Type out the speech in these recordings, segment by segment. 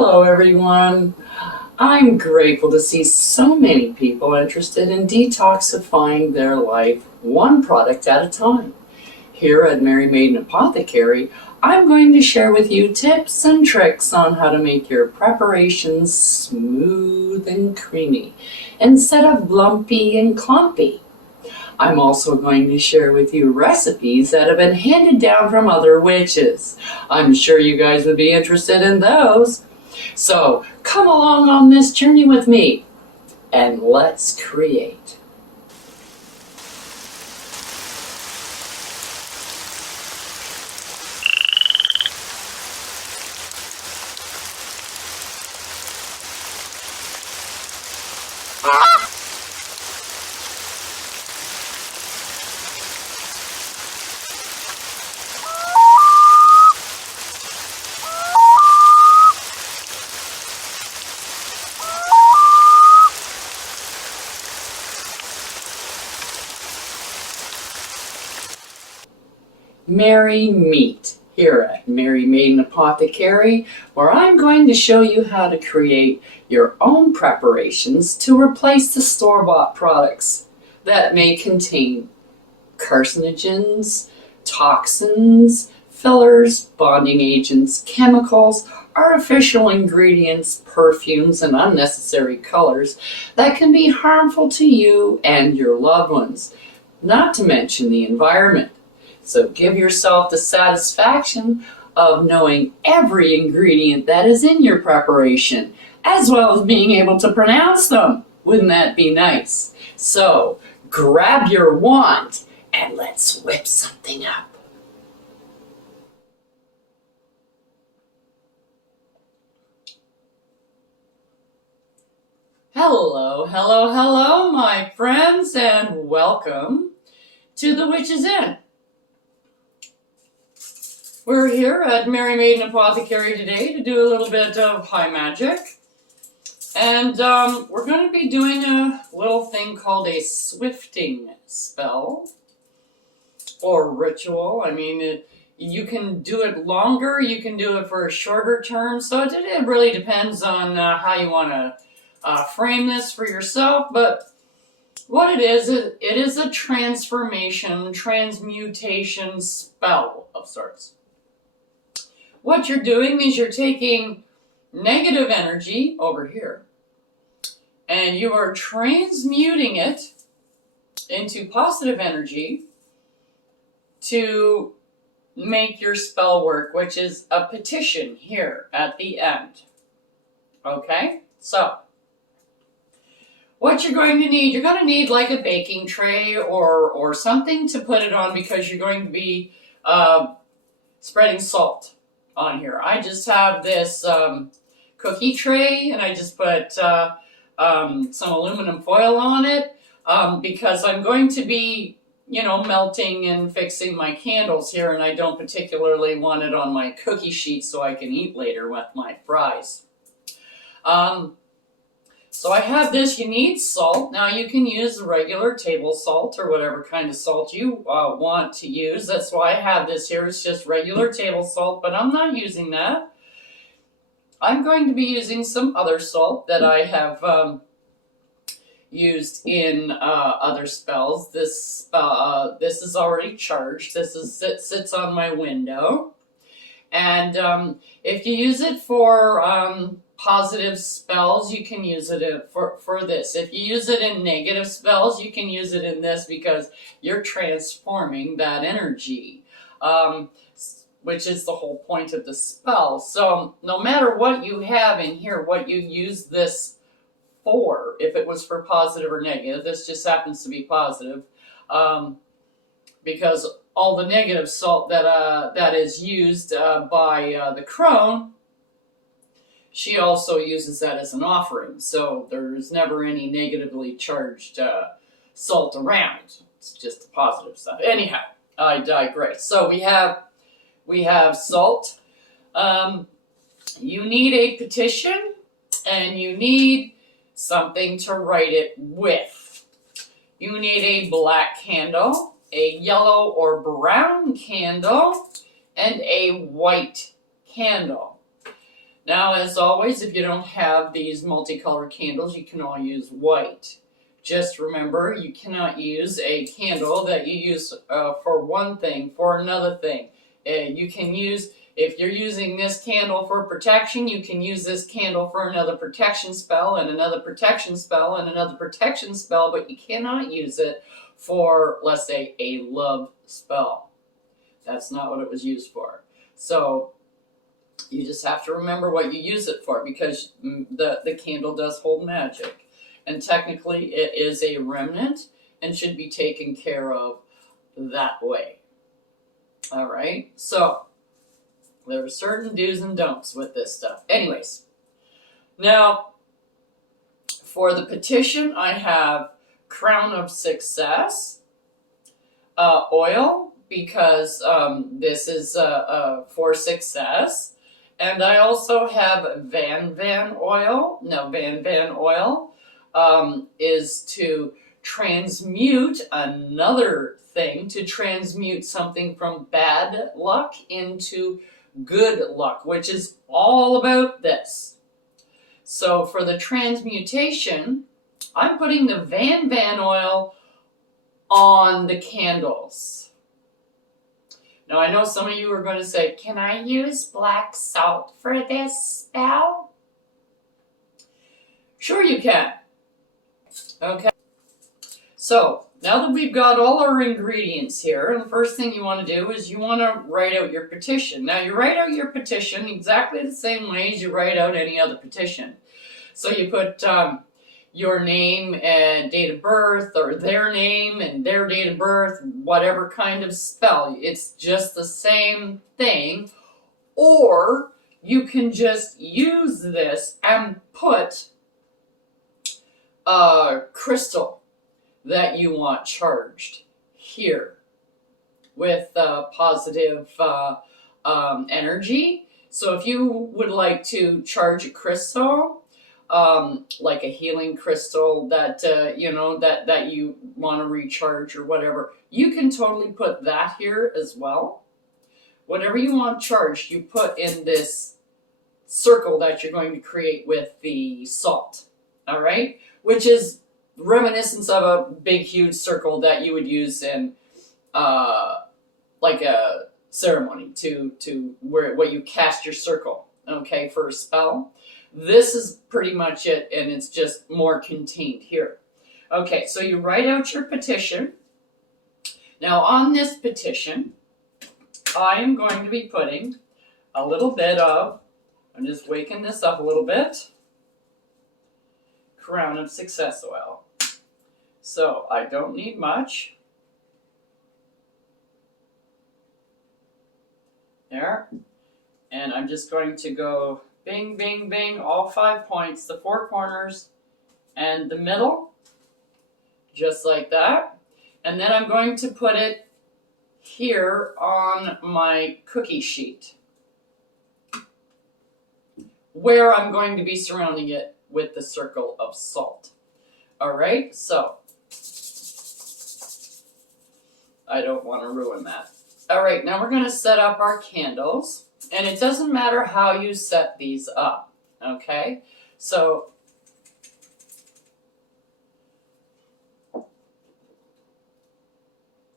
Hello everyone. I'm grateful to see so many people interested in detoxifying their life one product at a time. Here at Mary Maiden Apothecary, I'm going to share with you tips and tricks on how to make your preparations smooth and creamy instead of lumpy and clumpy. I'm also going to share with you recipes that have been handed down from other witches. I'm sure you guys would be interested in those. So come along on this journey with me and let's create. Merry Meet here at Mary Maiden Apothecary, where I'm going to show you how to create your own preparations to replace the store-bought products that may contain carcinogens, toxins, fillers, bonding agents, chemicals, artificial ingredients, perfumes, and unnecessary colors that can be harmful to you and your loved ones, not to mention the environment. So give yourself the satisfaction of knowing every ingredient that is in your preparation, as well as being able to pronounce them. Wouldn't that be nice? So grab your wand and let's whip something up. Hello, hello, hello, my friends, and welcome to the Witch's Inn. We're here at Mary Maiden Apothecary today to do a little bit of high magic. And we're going to be doing a little thing called a swifting spell or ritual. I mean, you can do it longer, you can do it for a shorter term. So it really depends on how you want to frame this for yourself. But what it is a transmutation spell of sorts. What you're doing is you're taking negative energy over here and you are transmuting it into positive energy to make your spell work, which is a petition here at the end. Okay, so what you're going to need like a baking tray or something to put it on, because you're going to be spreading salt on here. I just have this cookie tray and I just put some aluminum foil on it because I'm going to be, melting and fixing my candles here, and I don't particularly want it on my cookie sheet so I can eat later with my fries. So I have this. You need salt. Now you can use regular table salt or whatever kind of salt you want to use. That's why I have this here. It's just regular table salt, but I'm not using that. I'm going to be using some other salt that I have used in other spells. This is already charged. It sits on my window. And if you use it for positive spells, you can use it for this. If you use it in negative spells, you can use it in this, because you're transforming that energy, which is the whole point of the spell. So no matter what you have in here, what you use this for, if it was for positive or negative, this just happens to be positive, because all the negative salt that is used by the crone, she also uses that as an offering. So there's never any negatively charged salt around. It's just the positive stuff. Anyhow, I digress. So we have salt. You need a petition, and you need something to write it with. You need a black candle, a yellow or brown candle, and a white candle. Now, as always, if you don't have these multicolored candles, you can all use white. Just remember, you cannot use a candle that you use for one thing for another thing. You can use, if you're using this candle for protection, you can use this candle for another protection spell and another protection spell and another protection spell, but you cannot use it for, let's say, a love spell. That's not what it was used for. So you just have to remember what you use it for, because the candle does hold magic. And technically it is a remnant and should be taken care of that way. All right, so there are certain do's and don'ts with this stuff. Anyways, now for the petition, I have Crown of Success oil, because this is for success. And I also have Van oil. Now, Van oil is to transmute another thing, to transmute something from bad luck into good luck, which is all about this. So for the transmutation, I'm putting the Van oil on the candles. Now, I know some of you are going to say, can I use black salt for this spell? Sure you can. Okay. So, now that we've got all our ingredients here, the first thing you want to do is you want to write out your petition. Now, you write out your petition exactly the same way as you write out any other petition. So you put your name and date of birth, or their name and their date of birth, whatever kind of spell. It's just the same thing. Or you can just use this and put a crystal that you want charged here with positive energy. So if you would like to charge a crystal, like a healing crystal that that you want to recharge or whatever, you can totally put that here as well. Whatever you want charged, you put in this circle that you're going to create with the salt. All right, which is reminiscence of a big huge circle that you would use in like a ceremony to where you cast your circle, okay, for a spell. This is pretty much it, and it's just more contained here. Okay, so you write out your petition. Now, on this petition, I am going to be putting a little bit of, I'm just waking this up a little bit, Crown of Success oil. So I don't need much. There. And I'm just going to go bing, bing, bing, all 5 points, the 4 corners, and the middle, just like that. And then I'm going to put it here on my cookie sheet, where I'm going to be surrounding it with the circle of salt. All right, so I don't want to ruin that. All right, now we're going to set up our candles. And it doesn't matter how you set these up, okay? So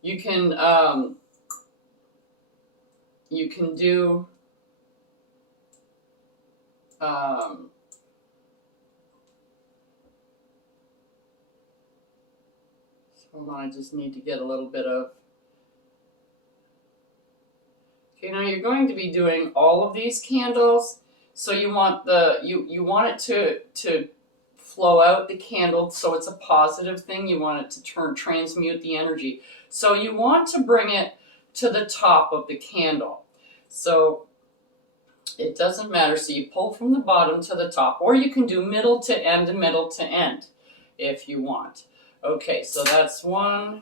you can do hold on, I just need to get a little bit of. Okay, now you're going to be doing all of these candles, so you want you want it to flow out the candle, so it's a positive thing. You want it to transmute the energy. So you want to bring it to the top of the candle. So it doesn't matter. So you pull from the bottom to the top, or you can do middle to end and middle to end if you want. Okay, so that's one.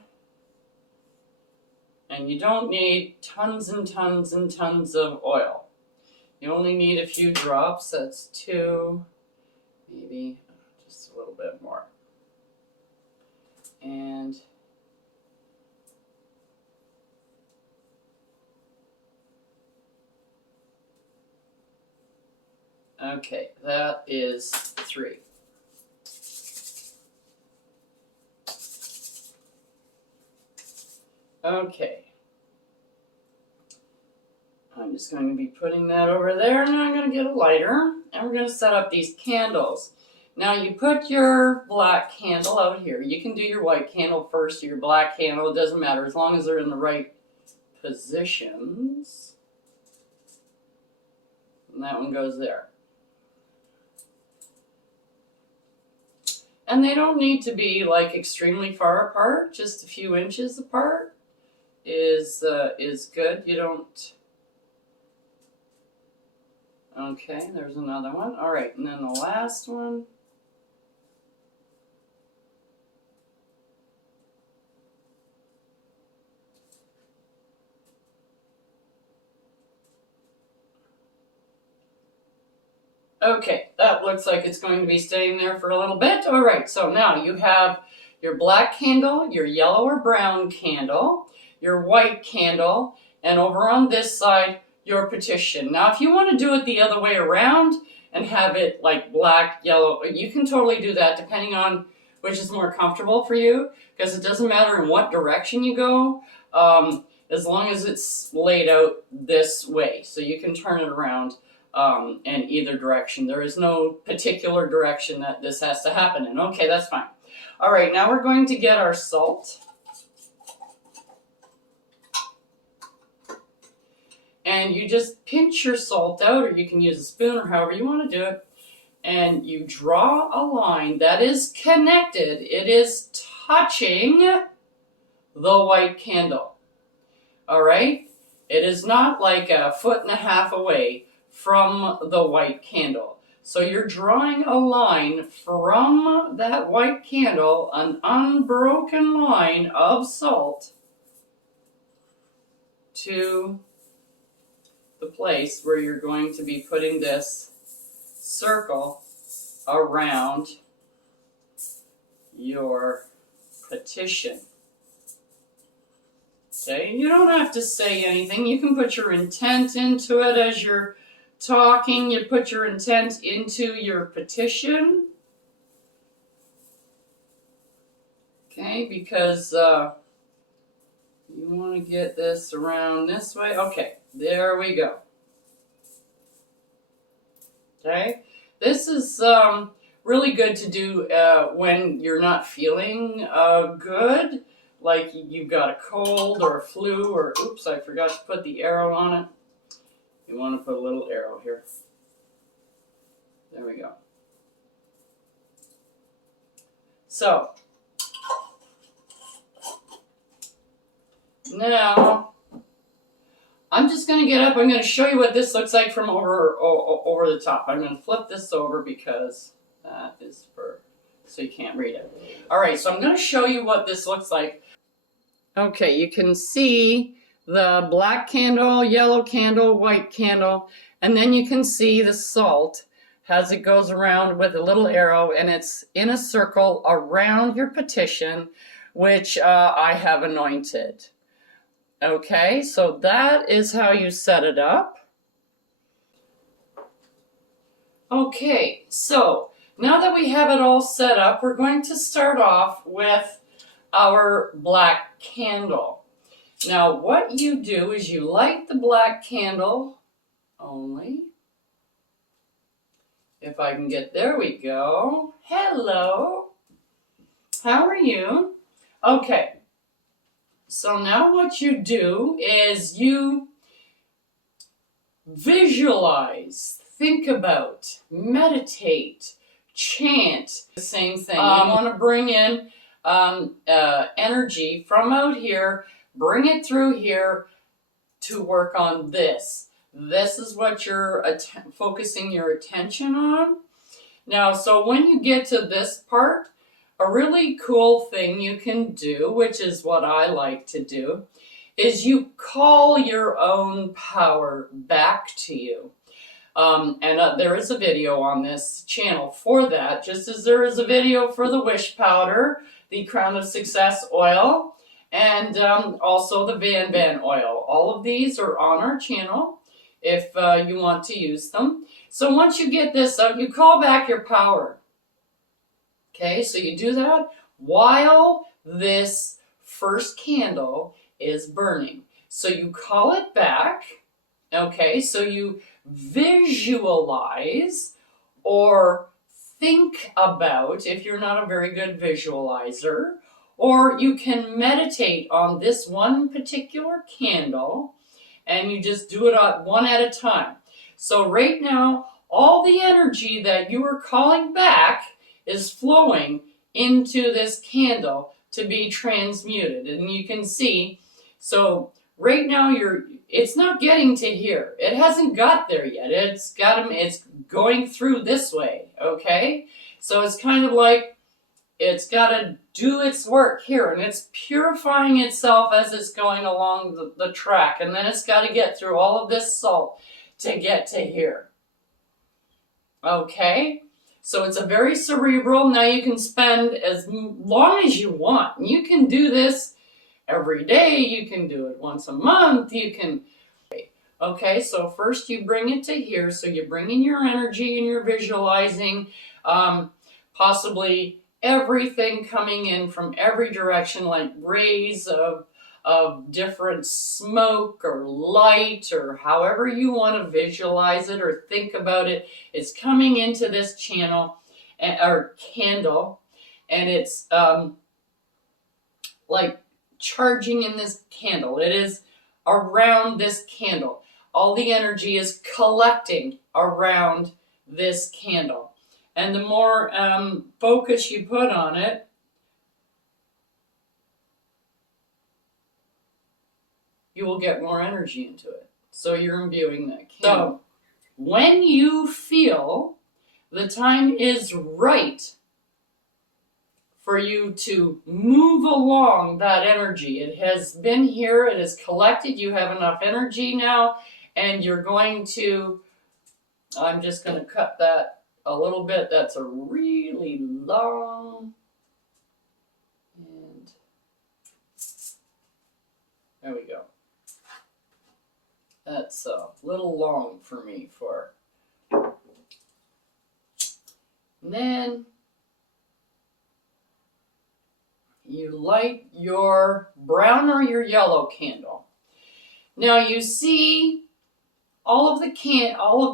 And you don't need tons and tons and tons of oil. You only need a few drops. That's 2, maybe just a little bit more. And Okay, that is 3. Okay. I'm just going to be putting that over there, and I'm going to get a lighter, and we're going to set up these candles. Now you put your black candle out here. You can do your white candle first or your black candle. It doesn't matter as long as they're in the right positions. And that one goes there. And they don't need to be like extremely far apart. Just a few inches apart is good. You don't. Okay, there's another one. All right, and then the last one. Okay, that looks like it's going to be staying there for a little bit. All right, so now you have your black candle, your yellow or brown candle, your white candle, and over on this side, your petition. Now, if you want to do it the other way around and have it like black, yellow, you can totally do that depending on which is more comfortable for you, because it doesn't matter in what direction you go, as long as it's laid out this way. So you can turn it around in either direction. There is no particular direction that this has to happen in. Okay, that's fine. All right, now we're going to get our salt. And you just pinch your salt out, or you can use a spoon or however you want to do it. And you draw a line that is connected. It is touching the white candle. All right? It is not like 1.5 feet away from the white candle. So you're drawing a line from that white candle, an unbroken line of salt, to the place where you're going to be putting this circle around your petition. Okay, you don't have to say anything. You can put your intent into it as you're talking. You put your intent into your petition. Okay, because you want to get this around this way. Okay, there we go. Okay, this is really good to do when you're not feeling good, like you've got a cold or a flu, or oops, I forgot to put the arrow on it. You want to put a little arrow here. There we go. So, now, I'm just going to get up. I'm going to show you what this looks like from over the top. I'm going to flip this over because that is for, so you can't read it. All right, so I'm going to show you what this looks like. Okay, you can see the black candle, yellow candle, white candle, and then you can see the salt as it goes around with a little arrow, and it's in a circle around your petition, which I have anointed. Okay, so that is how you set it up. Okay, so now that we have it all set up, we're going to start off with our black candle. Now, what you do is you light the black candle only. If I can get, there we go. Hello. How are you? Okay. So now what you do is you visualize, think about, meditate, chant. The same thing. You want to bring in energy from out here, bring it through here to work on this. This is what you're focusing your attention on. Now, so when you get to this part, a really cool thing you can do, which is what I like to do, is you call your own power back to you. There is a video on this channel for that, just as there is a video for the wish powder, the Crown of Success oil, and also the Van oil. All of these are on our channel if you want to use them. So once you get this out, you call back your power. Okay, so you do that while this first candle is burning. So you call it back. Okay, so you visualize or think about, if you're not a very good visualizer, or you can meditate on this one particular candle and you just do it one at a time. So right now, all the energy that you are calling back is flowing into this candle to be transmuted. And you can see, so right now it's not getting to here. It hasn't got there yet. It's going through this way, okay? So it's kind of like it's got to do its work here, and it's purifying itself as it's going along the track, and then it's got to get through all of this salt to get to here. Okay? So it's a very cerebral. Now you can spend as long as you want. You can do this every day. You can do it once a month. You can... Okay, so first you bring it to here. So you bring in your energy and you're visualizing possibly everything coming in from every direction, like rays of different smoke or light, or however you want to visualize it or think about it. It's coming into this channel or candle, and it's like charging in this candle. It is around this candle. All the energy is collecting around this candle. And the more focus you put on it, you will get more energy into it. So you're imbuing that candle. So when you feel the time is right for you to move along that energy, it has been here, it is collected, you have enough energy now, and you're going to, I'm just going to cut that a little bit. That's a really long, and there we go. That's a little long for me for. And then you light your brown or your yellow candle. Now you see all of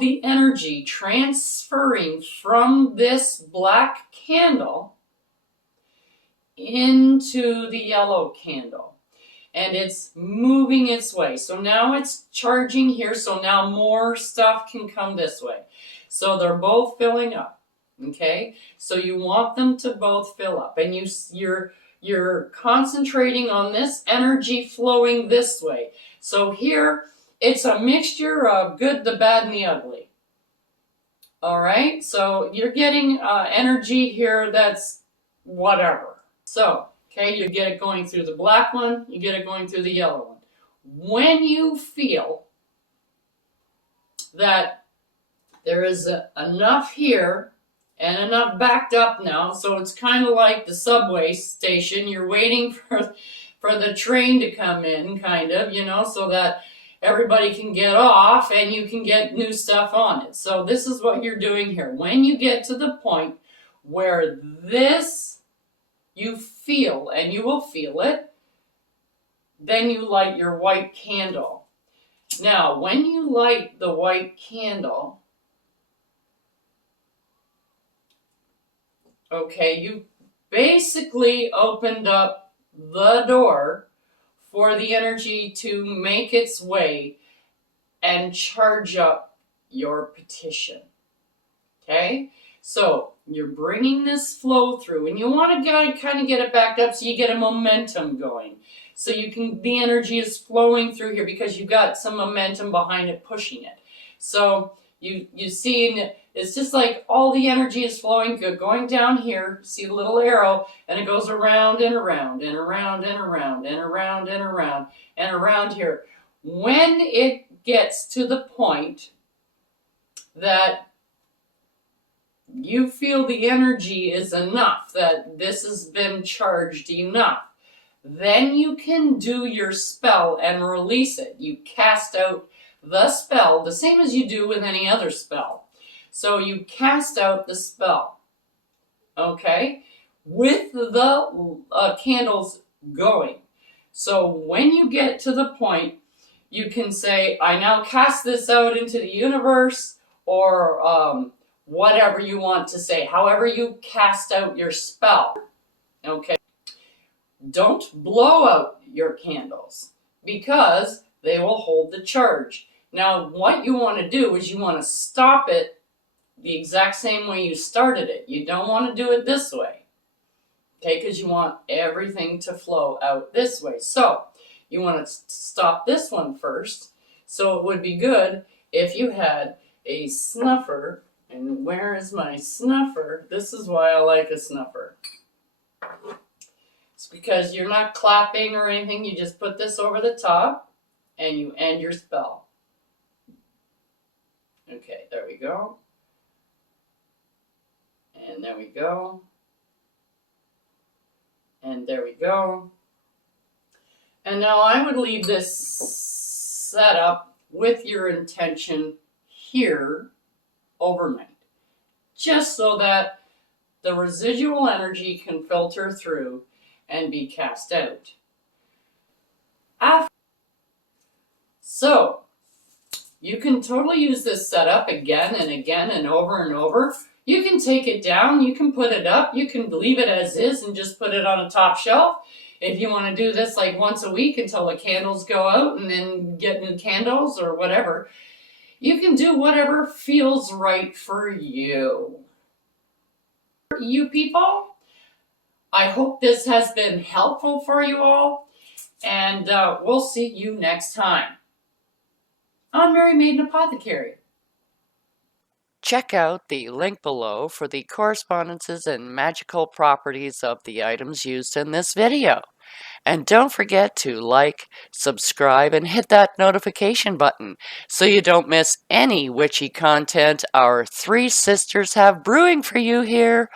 the energy transferring from this black candle into the yellow candle, and it's moving its way. So now it's charging here, so now more stuff can come this way. So they're both filling up, okay? So you want them to both fill up, and you're concentrating on this energy flowing this way. So here, it's a mixture of good, the bad, and the ugly. All right, so you're getting energy here that's whatever. So, okay, you get it going through the black one, you get it going through the yellow one. When you feel that there is enough here and enough backed up now, so it's kind of like the subway station. You're waiting for the train to come in, kind of, so that everybody can get off and you can get new stuff on it. So this is what you're doing here. When you get to the point where this you feel, and you will feel it, then you light your white candle. Now, when you light the white candle, okay, you basically opened up the door for the energy to make its way and charge up your petition. Okay? So you're bringing this flow through, and you want to kind of get it backed up so you get a momentum going. So the energy is flowing through here because you've got some momentum behind it, pushing it. So you see, it's just like all the energy is flowing, going down here. See the little arrow, and it goes around and around and around and around and around and around and around here. When it gets to the point that you feel the energy is enough, that this has been charged enough, then you can do your spell and release it. You cast out the spell, the same as you do with any other spell. So you cast out the spell, okay, with the candles going. So when you get to the point, you can say, I now cast this out into the universe, or whatever you want to say, however you cast out your spell, okay? Don't blow out your candles because they will hold the charge. Now, what you want to do is you want to stop it the exact same way you started it. You don't want to do it this way, okay, because you want everything to flow out this way. So you want to stop this one first. So it would be good if you had a snuffer. And where is my snuffer? This is why I like a snuffer. It's because you're not clapping or anything. You just put this over the top and you end your spell. Okay, there we go. And there we go. And there we go. And now I would leave this set up with your intention here overnight, just so that the residual energy can filter through and be cast out. So you can totally use this setup again and again and over. You can take it down, you can put it up, you can leave it as is and just put it on a top shelf. If you want to do this like once a week until the candles go out and then get new candles or whatever, you can do whatever feels right for you. You people, I hope this has been helpful for you all, and we'll see you next time on Mary Maiden Apothecary. Check out the link below for the correspondences and magical properties of the items used in this video. And don't forget to like, subscribe, and hit that notification button so you don't miss any witchy content our three sisters have brewing for you here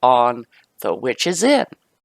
on The Witch Is In.